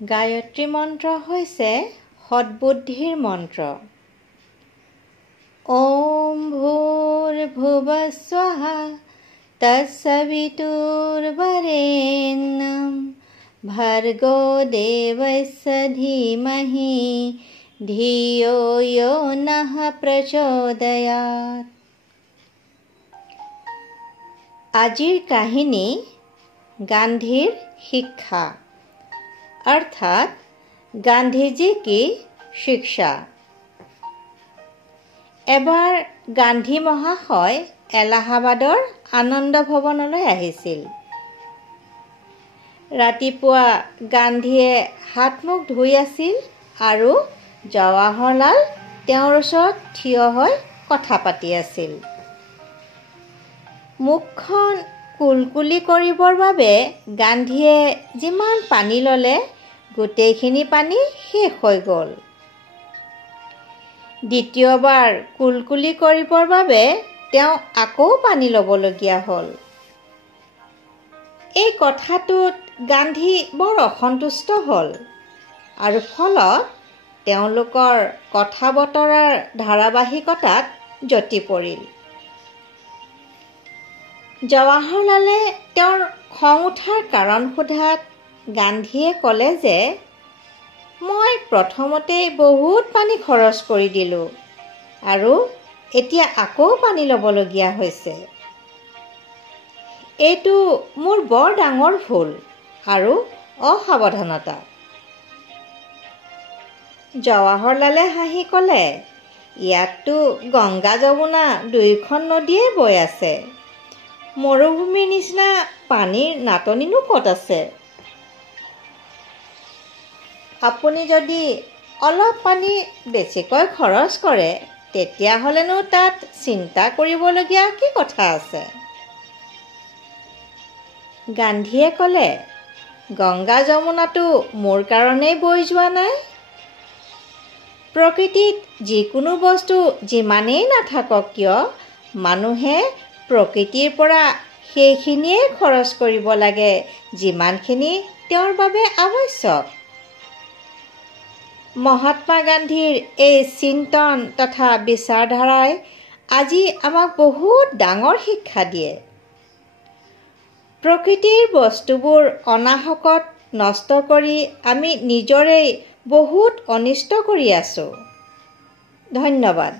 গায়ত্ৰী মন্ত্ৰ হৈছে সৎবুদ্ধিৰ মন্ত্ৰ। ওম ভূৰ্ভুৱঃস্বঃ তৎসবিতুৰ্বৰেণ্যং ভৰ্গো দেৱস্য ধীমহি ধিয়ো য়ো নঃ প্ৰচোদয়াৎ। আজিৰ কাহিনী গান্ধীৰ শিক্ষা অৰ্থাৎ গান্ধীজি কি শিক্ষা। এবাৰ গান্ধী মহাশয় এলাহাবাদৰ আনন্দ ভৱনলৈ আহিছিল। ৰাতিপুৱা গান্ধীয়ে হাত মুখ ধুই আছিল আৰু জৱাহৰলাল তেওঁৰ ওচৰত থিয় হৈ কথা পাতি আছিল। মুখখন কুলকুলি কৰিবৰ বাবে গান্ধীয়ে যিমান পানী ল'লে গোটেইখিনি পানী শেষ হৈ গ'ল। দ্বিতীয়বাৰ কুলকুলি কৰিবৰ বাবে তেওঁ আকৌ পানী ল'বলগীয়া হ'ল। এই কথাটোত গান্ধী বৰ অসন্তুষ্ট হ'ল আৰু ফলত তেওঁলোকৰ কথা বতৰাৰ ধাৰাবাহিকতাত যতি পৰিল। জৱাহৰলালে তেওঁৰ খং উঠাৰ কাৰণ সোধাত গান্ধীয়ে ক'লে যে মই প্ৰথমতেই বহুত পানী খৰচ কৰি দিলোঁ আৰু এতিয়া আকৌ পানী ল'বলগীয়া হৈছে। এইটো মোৰ বৰ ডাঙৰ ভুল আৰু অসাৱধানতা। জৱাহৰলালে হাঁহি ক'লে, ইয়াততো গংগা যমুনা দুয়োখন নদীয়ে বৈ আছে। মৰুভূমিৰ নিচিনা পানীৰ নাটনিনো ক'ত আছে? আপুনি যদি অলপ পানী বেছিকৈ খৰচ কৰে তেতিয়াহ'লেনো তাত চিন্তা কৰিবলগীয়া কি কথা আছে? গান্ধীয়ে ক'লে, গংগা যমুনাটো মোৰ কাৰণেই বৈ যোৱা নাই। প্ৰকৃতিত যিকোনো বস্তু যিমানেই নাথাকক কিয় মানুহে প্ৰকৃতিৰ পৰা সেইখিনিয়ে খৰচ কৰিব লাগে যিমানখিনি তেওঁৰ বাবে আৱশ্যক। মহাত্মা গান্ধীৰ এই চিন্তন তথা বিচাৰধাৰাই আজি আমাক বহুত ডাঙৰ শিক্ষা দিয়ে। প্ৰকৃতিৰ বস্তুবোৰ অনাহকত নষ্ট কৰি আমি নিজৰেই বহুত অনিষ্ট কৰি আছোঁ। ধন্যবাদ।